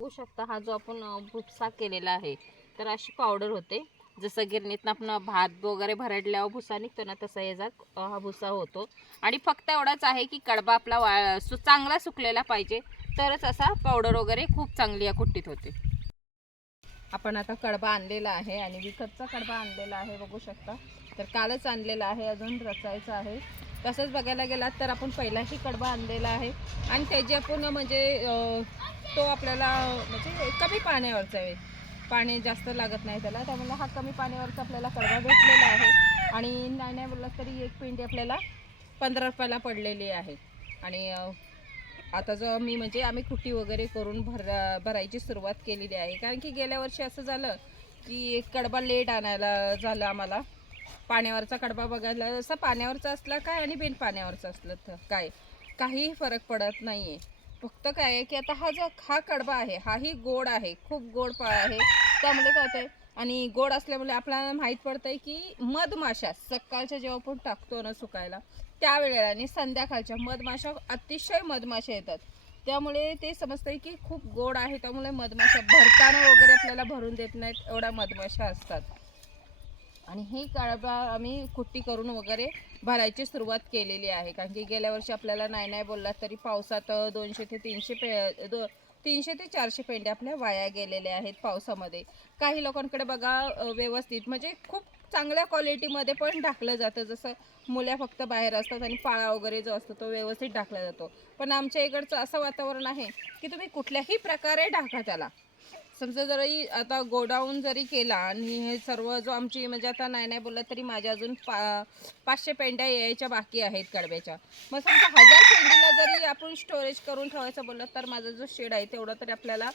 बघू शकता हा जो आपण अ, भुसा केलेला आहे तर अशी पावडर होते. जसं गिरणीतनं आपण भात वगैरे भरडल्यावर भुसा निघतो ना तसा याचा हा भुसा होतो. आणि फक्त एवढाच आहे की कडबा आपला वा सु चांगला सुकलेला पाहिजे तरच असा पावडर वगैरे खूप चांगली या कुट्टीत होते. आपण आता कडबा आणलेला आहे आणि विकतचा कडबा आणलेला आहे बघू शकता. तर कालच आणलेला आहे अजून रचायचा आहे. तसंच बघायला गेलात तर आपण पहिलाही कडबा आणलेला आहे. आणि त्याची आपण म्हणजे तो आपल्याला म्हणजे कमी पाण्यावरचा आहे. पाणी जास्त लागत नाही त्याला. त्यामुळे हा कमी पाण्यावरचा आपल्याला कडबा भेटलेला आहे. आणि नाही नाही बोलला तरी एक पिंडी आपल्याला पंधरा रुपयाला पडलेली आहे. आणि आता जो मी म्हणजे आम्ही कुटी वगैरे करून भर भरायची सुरुवात केलेली आहे. कारण की गेल्या वर्षी असं झालं की एक कडबा लेट आणायला झालं आम्हाला. पाण्यावरचा कडबा बघायला जसं पाण्यावरचा असला काय आणि बिन पाण्यावरचा असलं तर काय? काहीही फरक पडत नाही आहे फक्त काय आहे की आता हा जो हा कडबा आहे हाही गोड आहे खूप गोड पा आहे. त्यामुळे काय होतंय? आणि गोड असल्यामुळे आपल्याला माहीत पडतंय की मधमाशा सकाळच्या जेव्हा आपण टाकतो ना सुकायला त्यावेळेला आणि संध्याकाळच्या मधमाशा अतिशय मधमाशा येतात. त्यामुळे ते समजतंय की खूप गोड आहे त्यामुळे मधमाशा भरताना वगैरे आपल्याला भरून देत नाहीत एवढ्या मधमाशा असतात. आणि ही काळबा आम्ही कुट्टी करून वगैरे भरायची सुरुवात केलेली आहे. कारण की गेल्या वर्षी आपल्याला नाही नाही बोलला तरी पावसात दोनशे ते तीनशे पे दो तीनशे ते चारशे पेंड्या आपल्या वाया गेलेल्या आहेत पावसामध्ये. काही लोकांकडे बघा व्यवस्थित म्हणजे खूप चांगल्या क्वालिटीमध्ये पण ढाकलं जातं. जसं मुल्या फक्त बाहेर असतात आणि पाळा वगैरे जो असतो तो व्यवस्थित ढाकला जातो. पण आमच्या इकडचं असं वातावरण आहे की तुम्ही कुठल्याही प्रकारे ढाका त्याला. समजा जरी आता गोडाऊन जरी केला आणि हे सर्व जो आमची म्हणजे आता नाही नाही बोललं तरी माझ्या अजून पा पाचशे पेंड्या यायच्या बाकी आहेत कडब्याच्या मग समजा हजार पेंडीला जरी आपण स्टोरेज करून ठेवायचं बोललं तर माझा जो शेड आहे तेवढा तरी आपल्याला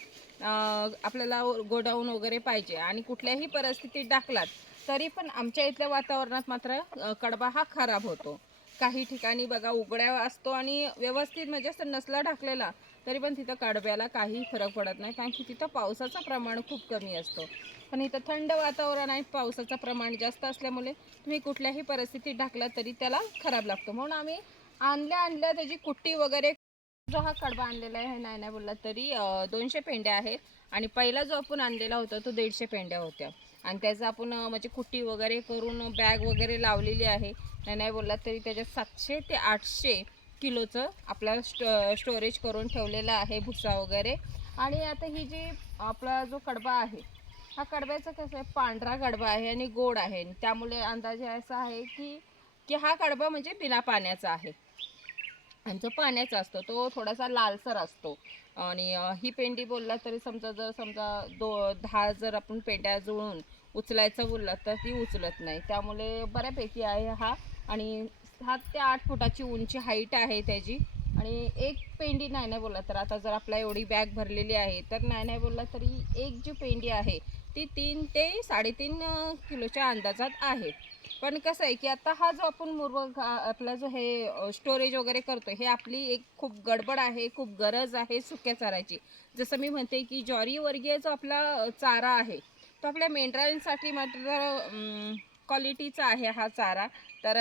आपल्याला गोडाऊन वगैरे पाहिजे. आणि कुठल्याही परिस्थितीत टाकलात तरी पण आमच्या इथल्या वातावरणात मात्र कडबा हा खराब होतो. काही ठिकाणी बघा उघड्या असतो आणि व्यवस्थित म्हणजे असं नसला ढाकलेला तरी पण तिथं कडब्याला काही फरक पडत नाही कारण की तिथं पावसाचं प्रमाण खूप कमी असतो. पण इथं थंड वातावरण आहे पावसाचं प्रमाण जास्त असल्यामुळे तुम्ही कुठल्याही परिस्थितीत ढाकला तरी त्याला खराब लागतो. म्हणून आम्ही आणल्या आणल्या त्याची कुट्टी वगैरे जो हा कडबा आणलेला आहे नाही नाही बोलला तरी दोनशे पेंड्या आहेत आणि पहिला जो आपण आणलेला होता तो दीडशे पेंड्या होत्या. आणि त्याचं आपण म्हणजे कुट्टी वगैरे करून बॅग वगैरे लावलेली आहे. नाही नाही बोलला तरी त्याच्यात सातशे ते आठशे किलोचं आपला स्टो स्टोरेज करून ठेवलेला आहे भुसा वगैरे. आणि आता ही जी आपला जो कडबा आहे हा कडब्याचं कसं आहे? पांढरा कडबा आहे आणि गोड आहे. आणि त्यामुळे अंदाजे असा आहे की की हा कडबा म्हणजे बिना पाण्याचा आहे. आणि जो पाण्याचा असतो तो थोडासा लालसर असतो. आणि ही पेंडी बोलला तरी समजा जर समजा दो दहा जर आपण पेंड्या जुळून उचलायचं बोलला तर ती उचलत नाही. त्यामुळे बऱ्यापैकी आहे हा. आणि सात ते आठ फुटाची उंची हाईट आहे त्याची. आणि एक पेंडी नाही नाही बोलला तर. आता जर आपला एवढी बॅग भरलेली आहे तर नाही नाही बोलला तरी एक जी पेंडी आहे ती तीन ते साडेतीन किलोच्या अंदाजात आहे. पण कसं आहे की आता हा जो आपण मुरग आपला जो हे स्टोरेज वगैरे करतो हे आपली एक खूप गडबड आहे खूप गरज आहे सुक्या चाऱ्याची. जसं मी म्हणते की ज्वारी वर्गीय जो आपला चारा आहे तो आपल्या मेंढरांसाठी मात्र क्वालिटीचा आहे हा चारा. तर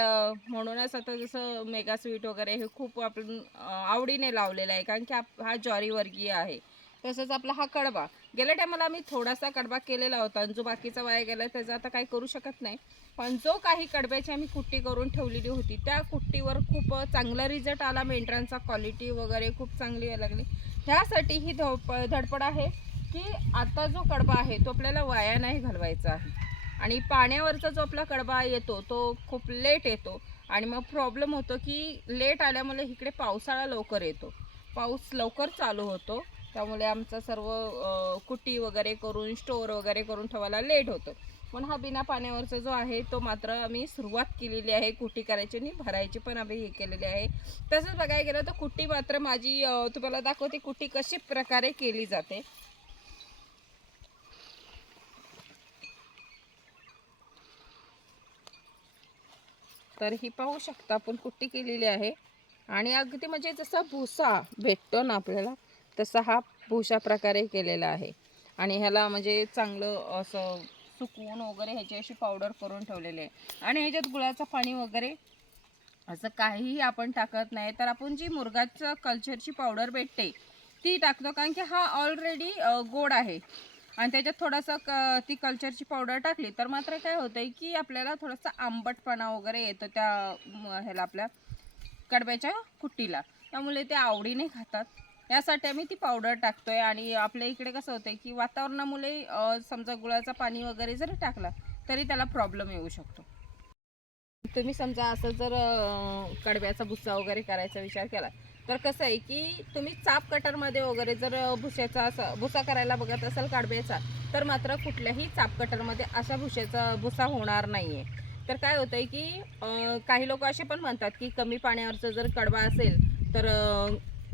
म्हणूनच आता जसं मेगा स्वीट वगैरे हे खूप आपण आवडीने लावलेलं आहे. कारण की आप हा ज्वारी वर्गीय आहे. तसंच आपला हा कडबा गेल्या टायमाला आम्ही थोडासा कडबा केलेला होता आणि जो बाकीचा वाया गेला त्याचा आता काही करू शकत नाही. पण जो काही कडब्याची आम्ही कुट्टी करून ठेवलेली होती त्या कुट्टीवर खूप चांगला रिझल्ट आला. मेंढरांचा क्वालिटी वगैरे खूप चांगली यायला लागली. ह्यासाठी ही धप धडपड आहे की आता जो कडबा आहे तो आपल्याला वाया नाही घालवायचा आहे. आणि पाण्यावरचा जो आपला कडबा येतो तो खूप लेट येतो. आणि मग प्रॉब्लेम होतो की लेट आल्यामुळे इकडे पावसाळा लवकर येतो. पाऊस लवकर चालू होतो. त्यामुळे आमचं सर्व कुटी कुट्टी वगैरे करून स्टोअर वगैरे करून ठेवायला लेट होतं. पण हा बिना पाण्यावरचा जो आहे तो मात्र आम्ही सुरुवात केलेली आहे. कुट्टी करायची आणि भरायची पण आम्ही हे केलेली आहे. तसंच बघायला गेलं तर कुट्टी मात्र माझी तुम्हाला दाखवते कुट्टी कशी प्रकारे केली जाते. तर ही पाहू शकता आपण कुट्टी केलेली आहे. आणि अगदी म्हणजे जसा भुसा भेटतो ना आपल्याला तसा हा भुसा प्रकारे केलेला आहे. आणि ह्याला म्हणजे चांगलं असं सुकवून वगैरे ह्याची अशी पावडर करून ठेवलेली आहे. आणि ह्याच्यात गुळाचं पाणी वगैरे असं काहीही आपण टाकत नाही. तर आपण जी मुरगाचं कल्चरची पावडर भेटते ती टाकतो. कारण की हा ऑलरेडी गोड आहे. आणि त्याच्यात थोडंसं क ती कल्चरची पावडर टाकली तर मात्र काय होतंय की आपल्याला थोडासा आंबटपणा वगैरे येतो त्या ह्याला आपल्या कडब्याच्या कुट्टीला. त्यामुळे ते आवडीने खातात. यासाठी आम्ही ती पावडर टाकतोय आणि आपल्या इकडे कसं होतंय की वातावरणामुळे समजा गुळाचा पाणी वगैरे जरी टाकला तरी त्याला प्रॉब्लेम येऊ शकतो. तुम्ही समजा असं जर कडब्याचा भुस्सा वगैरे करायचा विचार केला तर कसं आहे की तुम्ही चाप कटरमध्ये वगैरे जर भुशाचा असा भुसा करायला बघत असाल कडब्याचा तर मात्र कुठल्याही चाप कटरमध्ये अशा भुशाचा भुसा होणार नाही आहे तर काय होतं आहे की काही लोक असे पण म्हणतात की कमी पाण्यावरचं जर कडवा असेल तर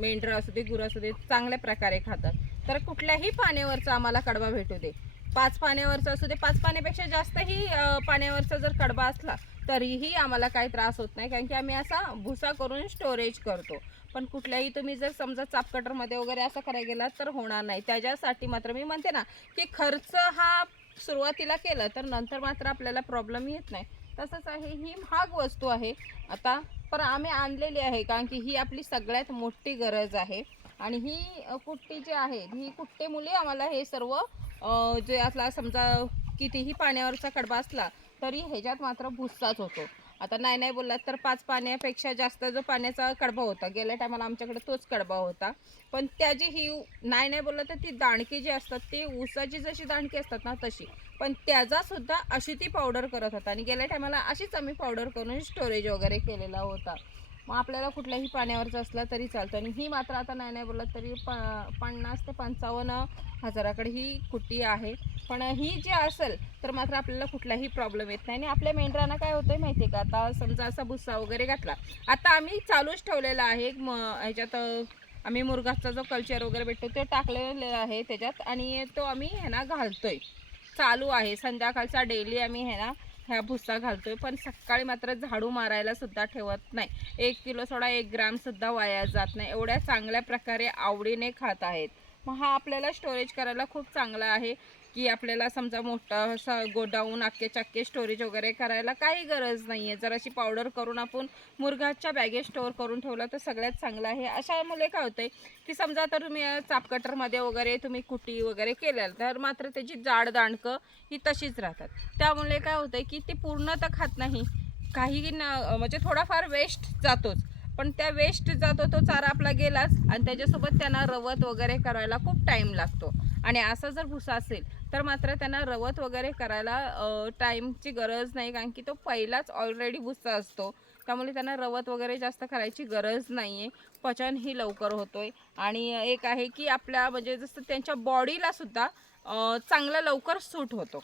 मेंढरं असू दे गुरं असू दे चांगल्या प्रकारे खातात. तर कुठल्याही पाण्यावरचा आम्हाला कडवा भेटू दे. पाच पाण्यावरचा असू दे पाच पाण्यापेक्षा जास्तही पाण्यावरचा जर कडबा असला तरीही आम्हाला काही त्रास होत नाही कारण की आम्ही असा भुसा करून स्टोरेज करतो. पण कुठल्याही तुम्ही जर समजा चापकटरमध्ये वगैरे असं करायला गेलात तर होणार नाही. त्याच्यासाठी मात्र मी म्हणते ना की खर्च हा सुरुवातीला केलं तर नंतर मात्र आपल्याला प्रॉब्लेम येत नाही. तसंच आहे ही महाग वस्तू आहे. आता पण आम्ही आणलेली आहे कारण की ही आपली सगळ्यात मोठी गरज आहे. आणि ही कुट्टी जी आहे ही कुट्टेमुळे आम्हाला हे सर्व जे असला समजा कितीही पाण्यावरचा कडबा असला तरी ह्याच्यात मात्र भुस्साच होतो. आता नाही नाही बोललात तर पाच पाण्यापेक्षा जास्त जो पाण्याचा कडबा होता गेल्या टायमाला आमच्याकडे तोच कडबा होता. पण त्याची ही नाही नाही बोललं तर ती दाणकी जी असतात ती ऊसाची जशी दाणकी असतात ना तशी पण त्याचासुद्धा अशी ती पावडर करत होता. आणि गेल्या टायमाला अशीच आम्ही पावडर करून स्टोरेज वगैरे केलेला होता. मग आपल्याला कुठल्याही पाण्यावरचं असला तरी चालतं. आणि ही मात्र आता नाही नाही बोलत तरी प पन्नास ते पंचावन्न हजाराकडे ही कुट्टी आहे. पण ही जी असेल तर मात्र आपल्याला कुठलाही प्रॉब्लेम येत नाही. आणि आपल्या मेंढरांना काय होतं आहे माहिती आहे का? आता समजा असा भुस्सा वगैरे घातला. आता आम्ही चालूच ठेवलेला आहे म ह्याच्यात आम्ही मुरगाचा जो कल्चर वगैरे भेटतो तो टाकलेला आहे त्याच्यात. आणि तो आम्ही ह्यांना ना आहे चालू आहे. संध्याकाळचा डेली आम्ही ह्यांना ना ह्या भुसा घालतोय पण सकाळी मात्र झाडू मारायला सुद्धा ठेवत नाही. एक किलो सोडा एक ग्राम सुद्धा वाया जात नाही. एवढ्या चांगल्या प्रकारे आवडीने खात आहेत. मग हा आपल्याला स्टोरेज करायला खूप चांगला आहे. की आपल्याला समजा मोठा असा गोडाऊन अख्खे चक्के स्टोरेज वगैरे करायला काही गरज नाही आहे जर अशी पावडर करून आपण मुरघाच्या बॅगेत स्टोअर करून ठेवला तर सगळ्यात चांगलं आहे. अशामुळे काय होतं आहे की समजा तर तुम्ही चापकटरमध्ये वगैरे तुम्ही कुटी वगैरे केल्या तर मात्र त्याची जाड दांडकं ही तशीच राहतात. त्यामुळे काय होतं की ती पूर्ण तर खात नाही. काही न म्हणजे थोडाफार वेस्ट जातोच. पण त्या वेस्ट जातो तो चारा आपला गेलाच आणि त्याच्यासोबत त्यांना रवत वगैरे करायला खूप टाईम लागतो. आणि असा जर भुसा असेल तर मात्र त्यांना रवत वगैरे करायला टाईमची गरज नाही. कारण की तो पहिलाच ऑलरेडी भुसा असतो. त्यामुळे त्यांना रवत वगैरे जास्त करायची गरज नाही आहे पचनही लवकर होतो आहे आणि एक आहे की आपल्या म्हणजे जसं त्यांच्या बॉडीलासुद्धा चांगला चांगलं लवकर सूट होतो.